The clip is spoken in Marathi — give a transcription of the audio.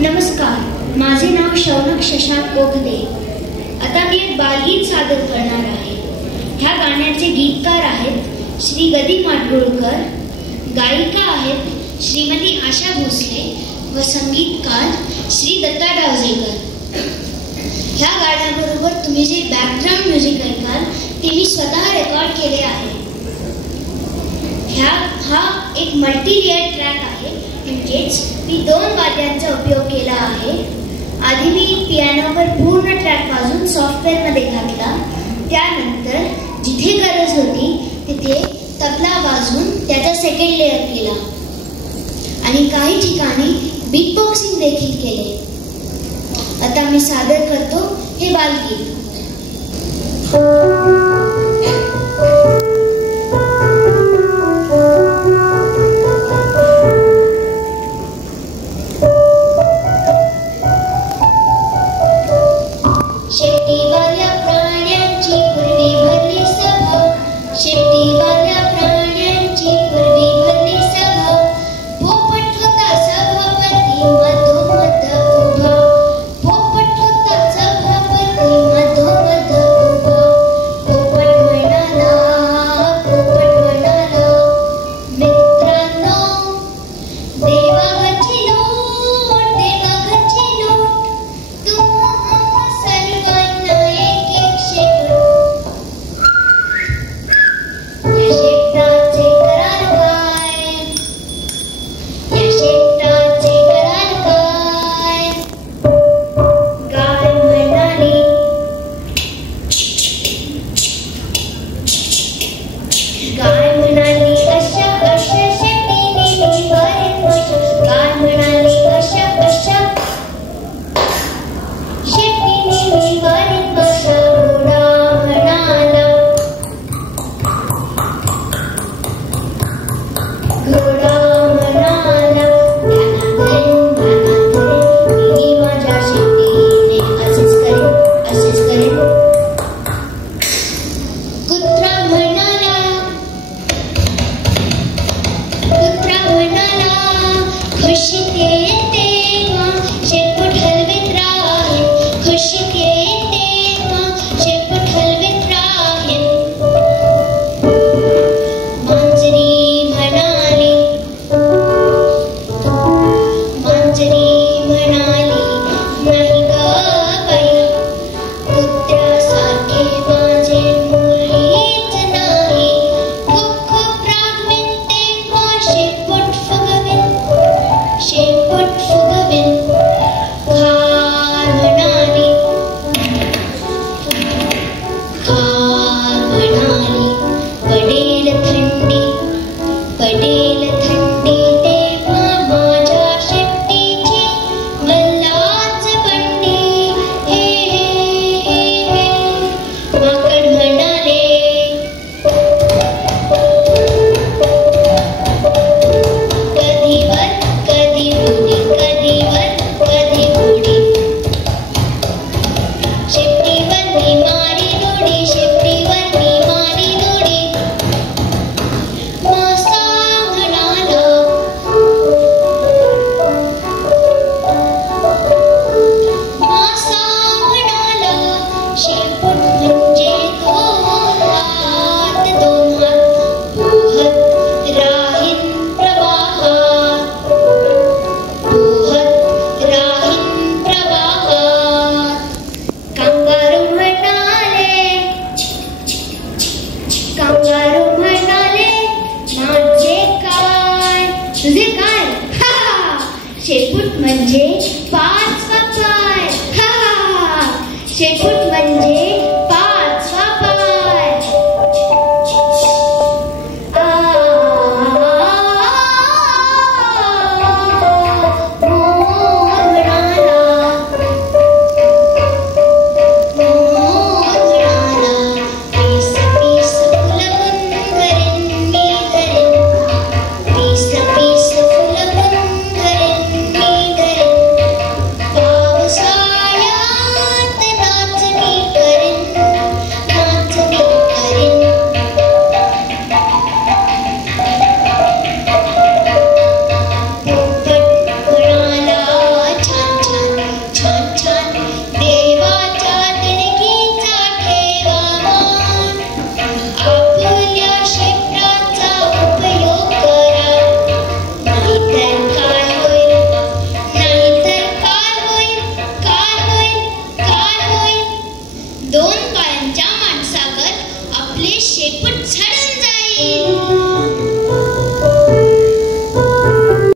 नमस्कार, माझे नाव शौनक शशांक कोकदे. आता मी एक बालगीत सादर करणार आहे. ह्या गाण्याचे गीतकार आहेत श्री गदी माडगुळकर, गायिका आहेत श्रीमती आशा भोसले व संगीतकार श्री दत्ता डावजेकर. ह्या गाण्याबरोबर तुम्ही जे बॅकग्राऊंड म्युझिक ऐकाल ते मी स्वतः रेकॉर्ड केले आहे. हा एक मल्टी लेयर ट्रॅक आहे. म्हणजेच मी 2 वाद्यांचा उपयोग केला आहे. आधी मी पियानोवर पूर्ण ट्रॅक वाजवून सॉफ्टवेअरमध्ये घातला. त्यानंतर जिथे गरज होती तिथे तबला वाजवून त्याचा सेकंड लेयर केला आणि काही ठिकाणी बीट बॉक्सिंग देखील केले. आता मी सादर करतो हे बालगीत. शेपटीवाल्या प्राण्यांची पूर्वी भरली सभा, शेपटीवाल्या प्राण्यांची पूर्वी भरली सभा. पोपट होता सभापती मधोमध उभा, पोपट होता सभापती मधोमध उभा. पोपट म्हणाला, मित्रांनो, देवाची लूट, देवाची लूट, तू सर्वांना एक एक शेपूट. या शेपटाचे करार काय, या शेपटाचे करार काय. गाय म्हणाली, गाय म्हणाली अशा अशा शेपटीने बरेच वर्ष. गाय म्हणाली अशा अशा शेपटीने बरेच वर्ष. घोडा म्हणाला, घोडा म्हणाला, ध्यानात धरेन मी माझ्या शेपटीने असेच करेन, असेच करेन. कुत्रा म्हणाला, कुत्रा म्हणाला, खुशीत येते तेव्हा शेपूट हलवीत राहीन, खुशीत येते तेव्हा शेपूट हलवीत राहीन. मांजरी म्हणाली, मांजरी म्हणाली, नाही ग बाई, कुत्र्यासारखे माझे मुलीच नाही. खूप खूप रागवीन तेव्हा शेपूट फुगवीन, शेपूट फुगवीन. खार म्हणाली, खार म्हणाली, पडेल थंडी, पडेल थंडी तेव्हा माझ्या शेपटीची मल्लाच बंडी. हे हे हे हे. माकड म्हणाले, कधी वर कधी उडी, कधी वर कधी उडी. शेपटीवर मी मारी दोडी, शेपटीवर मी मारी दोडी. मासा म्हणाला, मासा म्हणाला, शेपूट म्हणजे 2 हात, 2 हात. पोहत राहीन प्रवाहात, पोहत राहीन प्रवाहात. कांगारू म्हणाले, कांगारू म्हणाले, माझे काय, तुझे काय. शेपूट म्हणजे 5वा पाय. शेपूट म्हणजे 5वा पाय. मोर म्हणाला, मोर म्हणाला, पीस पीस फुलवून करेन मी करेन, पीस पीस फुलवून करेन मी करेन. पावसाळ्यात नाच शेपूट झट